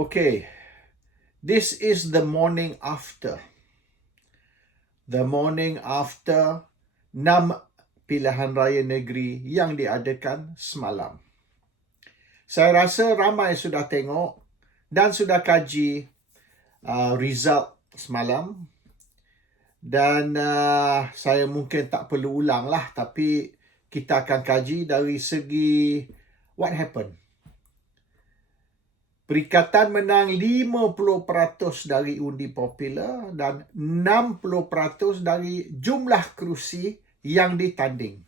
Okay, this is the morning after. The morning after 6 pilihan raya negeri yang diadakan semalam. Saya rasa ramai sudah tengok dan sudah kaji result semalam. Dan saya mungkin tak perlu ulang lah, tapi kita akan kaji dari segi what happened. Perikatan menang 50% dari undi popular dan 60% dari jumlah kerusi yang ditanding.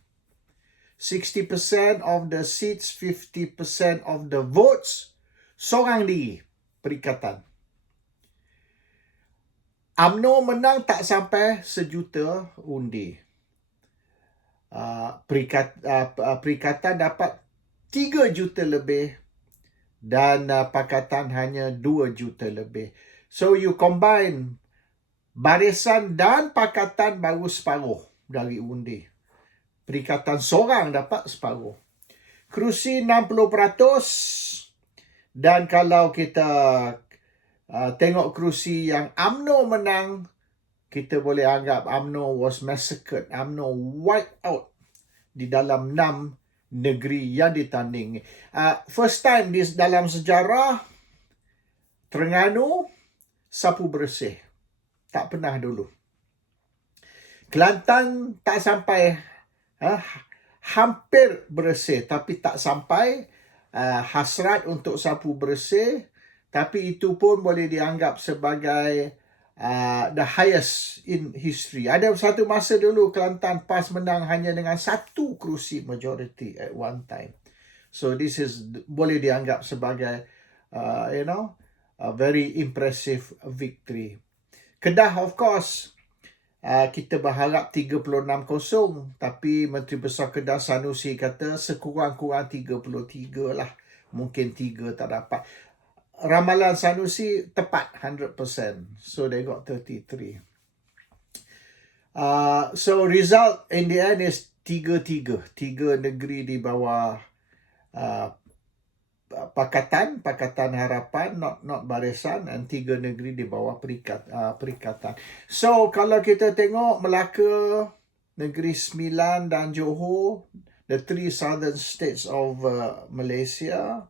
60% of the seats, 50% of the votes, seorang diri perikatan. UMNO menang tak sampai 1 juta undi. Perikatan dapat 3 juta lebih dan pakatan hanya 2 juta lebih. So you combine barisan dan pakatan baru separuh dari undi. Perikatan seorang dapat separuh. Kerusi 60%, dan kalau kita tengok kerusi yang UMNO menang, kita boleh anggap UMNO was massacred. UMNO wiped out di dalam 6 negeri yang ditanding. First time dalam sejarah Terengganu sapu bersih. Tak pernah dulu. Kelantan tak sampai, hampir bersih tapi tak sampai hasrat untuk sapu bersih. Tapi itu pun boleh dianggap sebagai the highest in history. Ada satu masa dulu Kelantan PAS menang hanya dengan 1 kerusi majority at one time. So this is boleh dianggap sebagai a very impressive victory. Kedah, of course, kita berharap 36-0, tapi Menteri Besar Kedah Sanusi kata sekurang-kurang 33 lah. Mungkin 3 tak dapat. Ramalan Sanusi tepat 100%. So they got 33. So result in the end is 3-3. 3 negeri di bawah Pakatan Harapan, not Barisan, dan 3 negeri di bawah Perikatan. So kalau kita tengok Melaka, Negeri Sembilan dan Johor, the 3 southern states of Malaysia,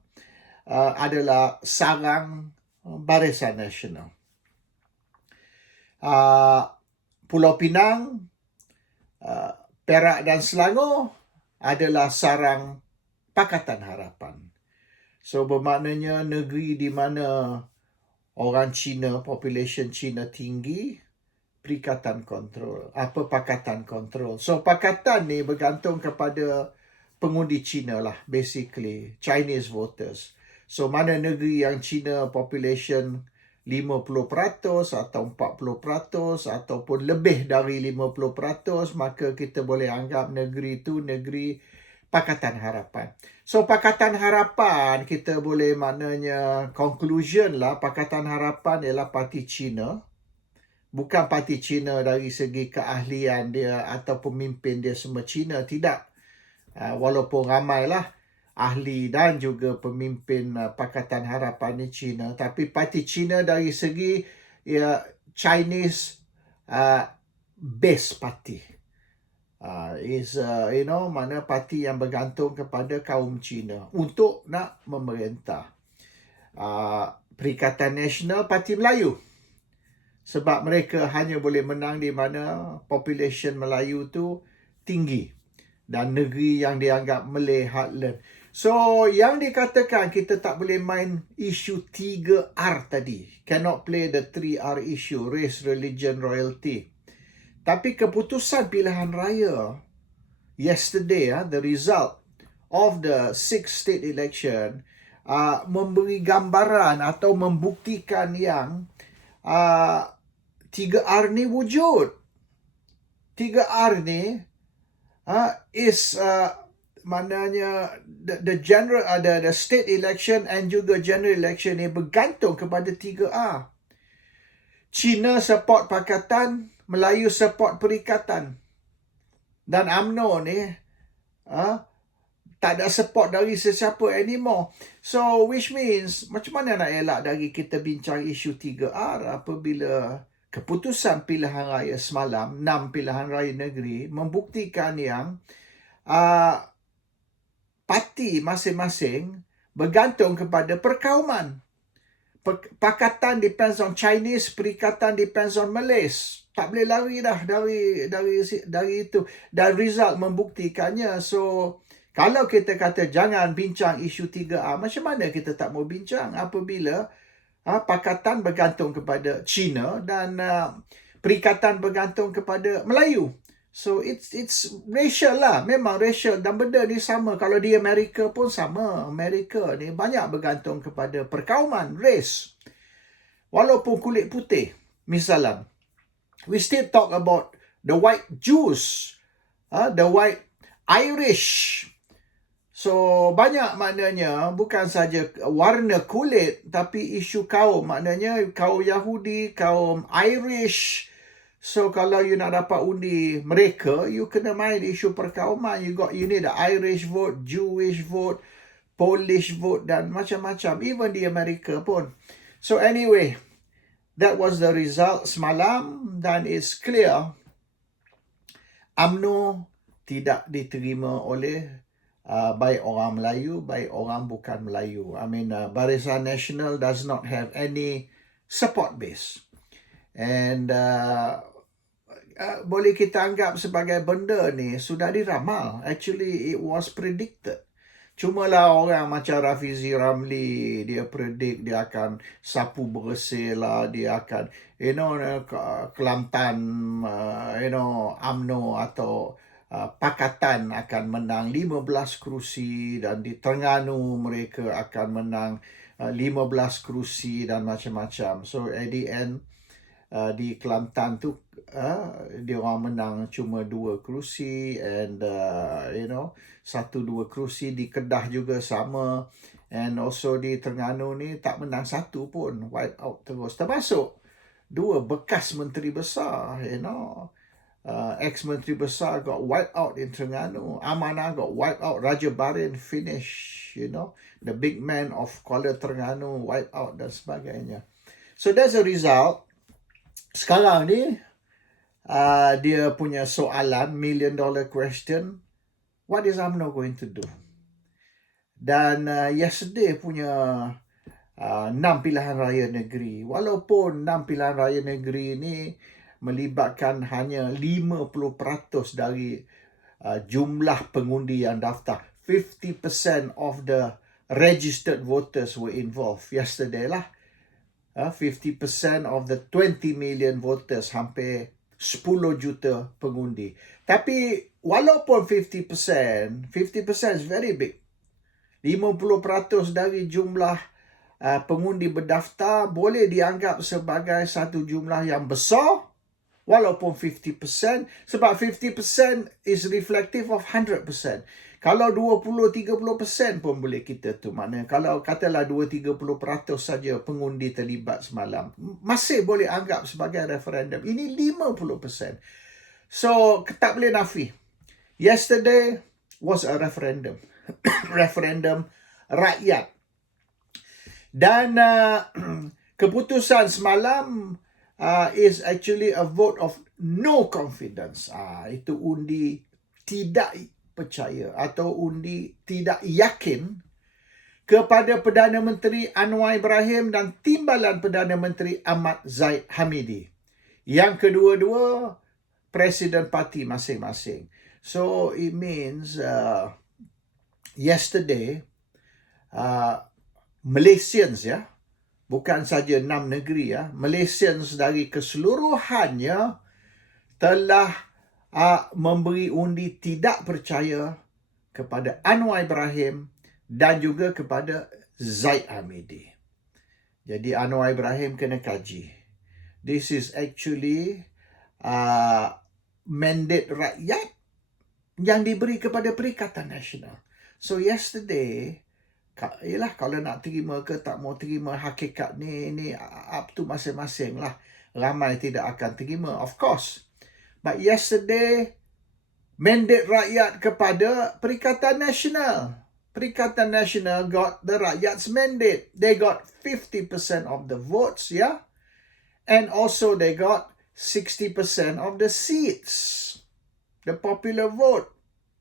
adalah sarang Barisan Nasional. Pulau Pinang, Perak dan Selangor adalah sarang Pakatan Harapan. So bermaknanya negeri di mana orang Cina, population Cina tinggi, Pakatan kontrol. So Pakatan ni bergantung kepada pengundi Cina lah, basically Chinese voters. So mana negeri yang Cina population 50% atau 40% ataupun lebih dari 50%, maka kita boleh anggap negeri itu negeri Pakatan Harapan. So Pakatan Harapan kita boleh maknanya conclusion lah, Pakatan Harapan ialah parti Cina. Bukan parti Cina dari segi keahlian dia atau pemimpin dia semua Cina, tidak. Walaupun ramailah ahli dan juga pemimpin Pakatan Harapan ni Cina, tapi parti Cina dari segi Chinese base party. Mana parti yang bergantung kepada kaum Cina untuk nak memerintah. Perikatan Nasional Parti Melayu, sebab mereka hanya boleh menang di mana population Melayu tu tinggi dan negeri yang dianggap Malay heartland. So yang dikatakan kita tak boleh main isu 3R tadi, cannot play the 3R issue, race, religion, royalty. Tapi keputusan pilihan raya yesterday, the result of the 6th state election, memberi gambaran atau membuktikan yang 3R ni wujud. 3R ni is maknanya the state election and juga general election ni bergantung kepada 3R. Cina support Pakatan, Melayu support Perikatan. Dan UMNO ni tak ada support dari sesiapa anymore. So, which means, macam mana nak elak dari kita bincang isu 3R apabila keputusan pilihan raya semalam, 6 pilihan raya negeri, membuktikan yang parti masing-masing bergantung kepada perkauman. Pakatan depends on Chinese, perikatan depends on Malays. Tak boleh lari dah dari itu. Dan result membuktikannya. So, kalau kita kata jangan bincang isu 3R, macam mana kita tak mau bincang apabila pakatan bergantung kepada China dan perikatan bergantung kepada Melayu. So it's racial lah, memang racial, dan benda ni sama kalau di Amerika pun sama. Amerika ni banyak bergantung kepada perkauman, race. Walaupun kulit putih, misalnya, we still talk about the white Jews, the white Irish. So banyak maknanya bukan saja warna kulit tapi isu kaum, maknanya kaum Yahudi, kaum Irish. So kalau you nak dapat undi mereka, you kena main isu perkauman. You need the Irish vote, Jewish vote, Polish vote dan macam-macam. Even di Amerika pun. So anyway, that was the result semalam dan it's clear UMNO tidak diterima oleh baik orang Melayu, baik orang bukan Melayu. I mean, Barisan Nasional does not have any support base. And boleh kita anggap sebagai benda ni sudah diramal. Actually, it was predicted. Cumalah orang macam Rafizi Ramli, dia predict dia akan sapu bersih lah, dia akan, Kelantan, UMNO atau Pakatan akan menang 15 kerusi dan di Terengganu mereka akan menang 15 kerusi dan macam-macam. So at the end, di Kelantan tu dia orang menang cuma 2 kerusi and 1-2 kerusi. Di Kedah juga sama, and also di Terengganu ni tak menang 1 pun, wipe out terus, termasuk 2 bekas menteri besar. Ex-menteri besar got wiped out in Terengganu. Amanah got wiped out. Raja Barin finish, the big man of Kuala Terengganu wiped out dan sebagainya. So that's a result. Sekarang ni dia punya soalan, $1 million question, what is UMNO going to do? Dan yesterday punya 6 pilihan raya negeri, walaupun 6 pilihan raya negeri ni melibatkan hanya 50% dari jumlah pengundi yang daftar. 50% of the registered voters were involved yesterday lah. 50% of the 20 million voters, hampir 10 juta pengundi. Tapi walaupun 50% is very big. 50% dari jumlah pengundi berdaftar boleh dianggap sebagai satu jumlah yang besar, walaupun 50%, sebab 50% is reflective of 100%. Kalau 20-30% pun boleh kita tu. Maknanya kalau katalah 2-30% saja pengundi terlibat semalam, masih boleh anggap sebagai referendum. Ini 50%. So, tak boleh nafi. Yesterday was a referendum. Referendum rakyat. Dan keputusan semalam is actually a vote of no confidence. Itu undi tidak percaya atau undi tidak yakin kepada Perdana Menteri Anwar Ibrahim dan Timbalan Perdana Menteri Ahmad Zahid Hamidi. Yang kedua-dua presiden parti masing-masing. So it means yesterday Malaysians, bukan saja 6 negeri, Malaysians dari keseluruhannya telah memberi undi tidak percaya kepada Anwar Ibrahim dan juga kepada Zahid Hamidi. Jadi Anwar Ibrahim kena kaji. This is actually mandate rakyat yang diberi kepada Perikatan Nasional. So yesterday, kalau nak terima ke tak mau terima hakikat ni up to masing-masing lah. Ramai tidak akan terima, of course. But yesterday, mandate rakyat kepada Perikatan Nasional. Perikatan Nasional got the rakyat's mandate. They got 50% of the votes, yeah? And also they got 60% of the seats. The popular vote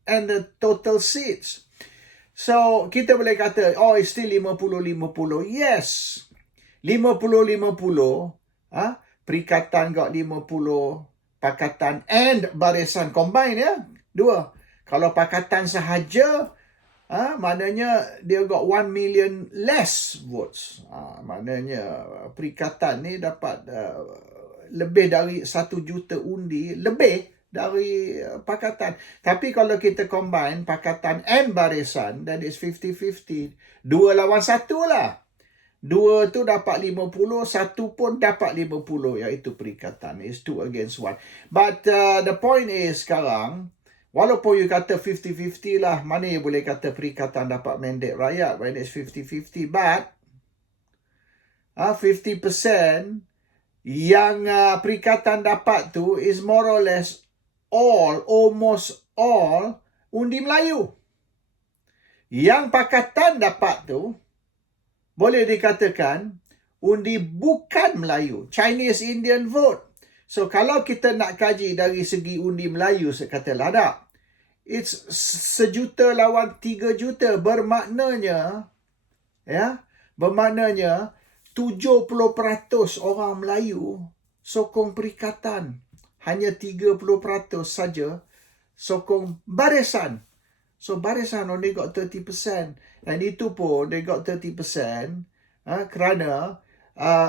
and the total seats. So, kita boleh kata, oh, it's still 50-50. Yes. 50-50. Perikatan got 50. Pakatan and barisan combine, ya. Dua. Kalau pakatan sahaja, maknanya dia got 1 million less votes. Maknanya perikatan ni dapat lebih dari 1 juta undi, lebih dari pakatan. Tapi kalau kita combine pakatan and barisan, then it's 50-50. 2 lawan 1 lah. 2 tu dapat 50, 1 pun dapat 50, iaitu perikatan. It's 2 against 1. But the point is sekarang, walaupun you kata 50-50 lah, mana you boleh kata perikatan dapat mandate rakyat when it's 50-50. But 50% yang perikatan dapat tu is more or less almost all undi Melayu. Yang pakatan dapat tu boleh dikatakan undi bukan Melayu, Chinese Indian vote. So kalau kita nak kaji dari segi undi Melayu, katalah tak, it's 1 juta lawan 3 juta, bermaknanya 70% orang Melayu sokong perikatan. Hanya 30% saja sokong barisan. So barisan only got 30%. And itu pun they got 30% kerana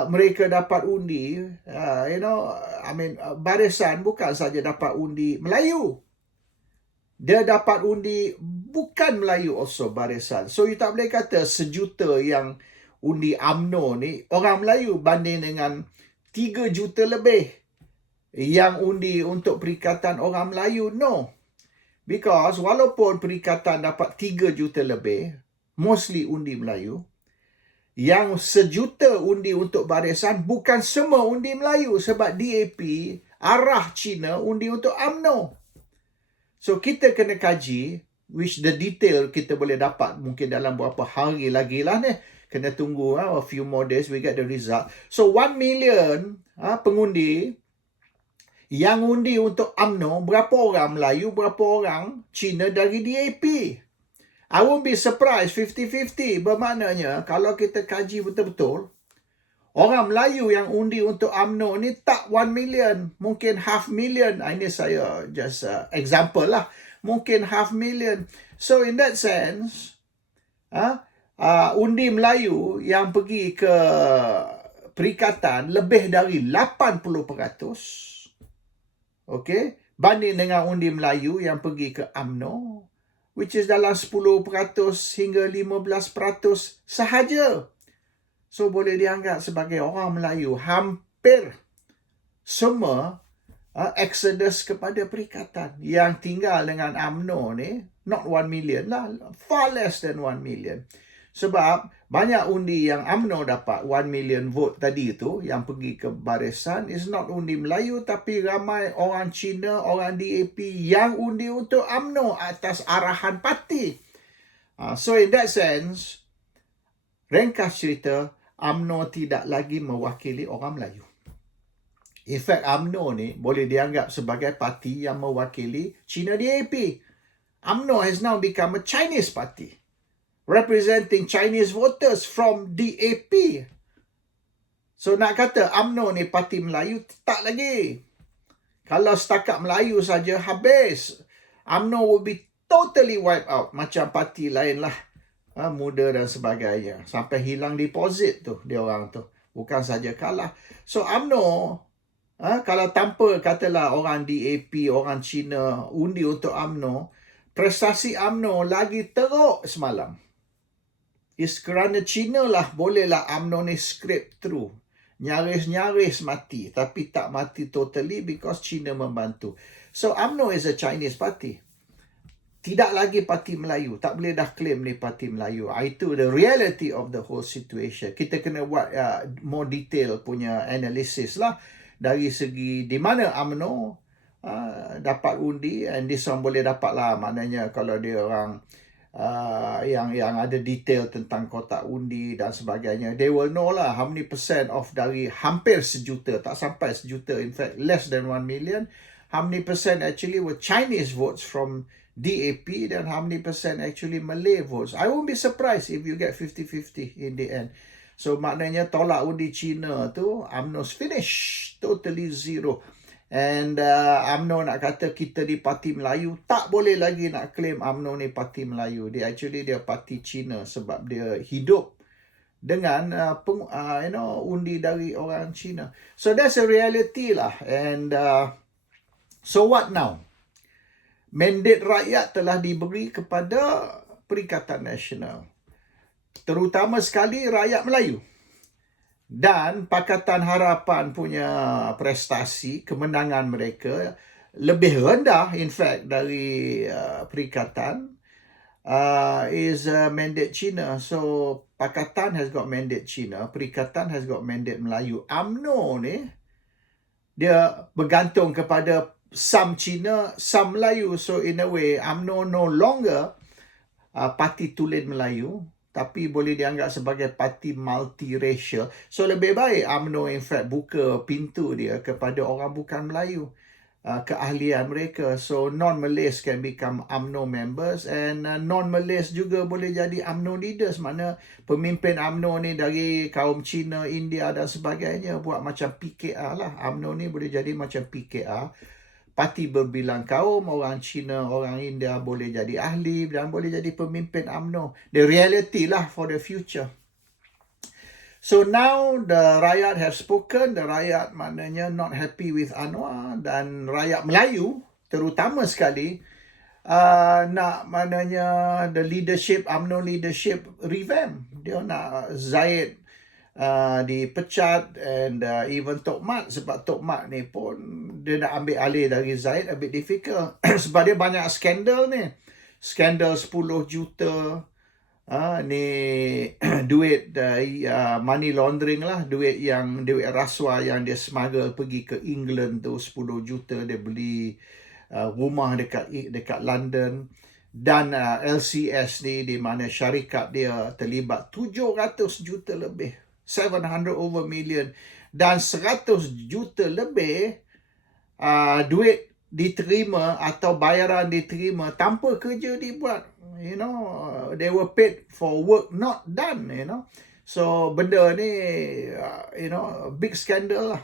mereka dapat undi, barisan bukan saja dapat undi Melayu. Dia dapat undi bukan Melayu also barisan. So you tak boleh kata 1 juta yang undi UMNO ni orang Melayu banding dengan 3 juta lebih yang undi untuk perikatan orang Melayu. No. Because walaupun perikatan dapat 3 juta lebih, mostly undi Melayu, yang 1 juta undi untuk barisan bukan semua undi Melayu, sebab DAP arah China undi untuk UMNO. So kita kena kaji, which the detail kita boleh dapat mungkin dalam beberapa hari lagi lah ni. Kena tunggu a few more days we get the result. So 1 million pengundi yang undi untuk UMNO, berapa orang Melayu, berapa orang Cina dari DAP. I won't be surprised 50-50. Bermaknanya kalau kita kaji betul-betul, orang Melayu yang undi untuk UMNO ni tak 1 million, mungkin 500,000. Ini saya just example lah. Mungkin 500,000. So in that sense, undi Melayu yang pergi ke perikatan lebih dari 80%. Okay, banding dengan undi Melayu yang pergi ke UMNO, which is dalam 10% hingga 15% sahaja. So boleh dianggap sebagai orang Melayu hampir semua exodus kepada perikatan. Yang tinggal dengan UMNO ni, not 1 million lah, far less than 1 million. Sebab banyak undi yang UMNO dapat 1 million vote tadi tu yang pergi ke barisan is not undi Melayu, tapi ramai orang Cina, orang DAP yang undi untuk UMNO atas arahan parti. So in that sense, ringkas cerita, UMNO tidak lagi mewakili orang Melayu. In fact, UMNO ni boleh dianggap sebagai parti yang mewakili Cina DAP. UMNO has now become a Chinese party, representing Chinese voters from DAP. So nak kata UMNO ni parti Melayu, tak lagi. Kalau setakat Melayu saja habis. UMNO will be totally wiped out. Macam parti lain lah. Muda dan sebagainya. Sampai hilang deposit tu dia orang tu. Bukan saja kalah. So UMNO, kalau tanpa katalah orang DAP, orang Cina undi untuk UMNO, prestasi UMNO lagi teruk semalam. Is kerana China lah bolehlah UMNO ni scrape through. Nyaris-nyaris mati. Tapi tak mati totally because China membantu. So UMNO is a Chinese party. Tidak lagi parti Melayu. Tak boleh dah claim ni parti Melayu. Itu the reality of the whole situation. Kita kena buat more detail punya analysis lah. Dari segi di mana UMNO dapat undi, and this one boleh dapat lah, maknanya kalau dia orang yang ada detail tentang kotak undi dan sebagainya, they will know lah how many percent of dari hampir sejuta, tak sampai sejuta, in fact less than 1 million, how many percent actually were Chinese votes from DAP, dan how many percent actually Malay votes. I won't be surprised if you get 50-50 in the end. So maknanya tolak undi Cina tu, UMNO's finish, totally zero. And UMNO nak kata kita di Parti Melayu, tak boleh lagi nak claim UMNO ni Parti Melayu. Dia Parti Cina sebab dia hidup dengan undi dari orang Cina. So that's a reality lah. And so what now? Mandate rakyat telah diberi kepada Perikatan Nasional, terutama sekali rakyat Melayu. Dan Pakatan Harapan punya prestasi, kemenangan mereka lebih rendah in fact dari Perikatan, is mandate Cina. So Pakatan has got mandate Cina, Perikatan has got mandate Melayu. UMNO ni dia bergantung kepada some Cina, some Melayu. So in a way UMNO no longer parti tulen Melayu, tapi boleh dianggap sebagai parti multiracial. So lebih baik UMNO in fact buka pintu dia kepada orang bukan Melayu, keahlian mereka. So non-Malays can become UMNO members, and non-Malays juga boleh jadi UMNO leaders. Mana pemimpin UMNO ni dari kaum Cina, India dan sebagainya, buat macam PKR lah. UMNO ni boleh jadi macam PKR, parti berbilang kaum, orang Cina, orang India boleh jadi ahli dan boleh jadi pemimpin UMNO. The reality lah for the future. So now the rakyat have spoken. The rakyat maknanya not happy with Anwar, dan rakyat Melayu terutama sekali nak maknanya the leadership, UMNO leadership revamp. Dia nak Zahid dipecat, and even Tok Mat, sebab Tok Mat ni pun dia nak ambil alih dari Zahid a bit difficult sebab dia banyak skandal ni. Skandal 10 juta ni duit money laundering lah, duit rasuah yang dia smuggle pergi ke England tu, 10 juta dia beli rumah dekat London. Dan LCS ni, di mana syarikat dia terlibat 700 juta lebih, 700 over million, dan 100 juta lebih duit diterima atau bayaran diterima tanpa kerja dibuat. They were paid for work not done. So benda ni big scandal lah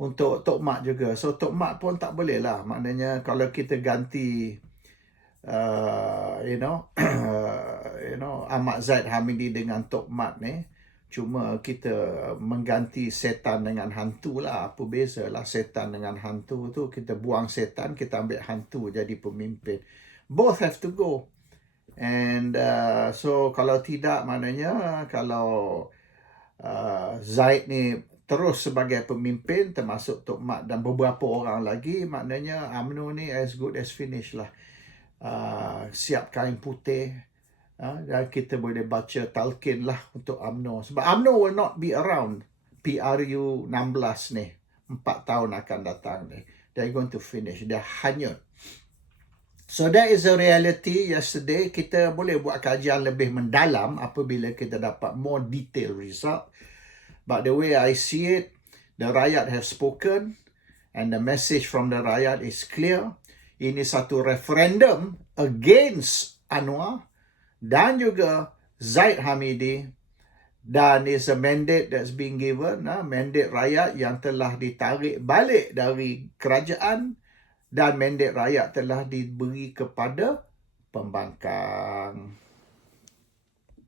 untuk Tok Mat juga. So Tok Mat pun tak boleh lah, maknanya kalau kita ganti Ahmad Zahid Hamidi dengan Tok Mat ni, cuma kita mengganti setan dengan hantu lah. Apa beza lah setan dengan hantu tu? Kita buang setan, kita ambil hantu jadi pemimpin. Both have to go. And so kalau tidak, maknanya kalau Zahid ni terus sebagai pemimpin, termasuk Tok Mat dan beberapa orang lagi, maknanya UMNO ni as good as finish lah. Siap kain putih, dan kita boleh baca talqin lah untuk UMNO. Sebab UMNO will not be around PRU 16 ni, 4 tahun akan datang ni. They're going to finish. Dia hanyut. So that is a reality. Yesterday kita boleh buat kajian lebih mendalam apabila kita dapat more detailed result. But the way I see it, the rakyat have spoken, and the message from the rakyat is clear. Ini satu referendum against Anwar dan juga Zahid Hamidi, dan is a mandate that's being given, mandate rakyat yang telah ditarik balik dari kerajaan, dan mandate rakyat telah diberi kepada pembangkang.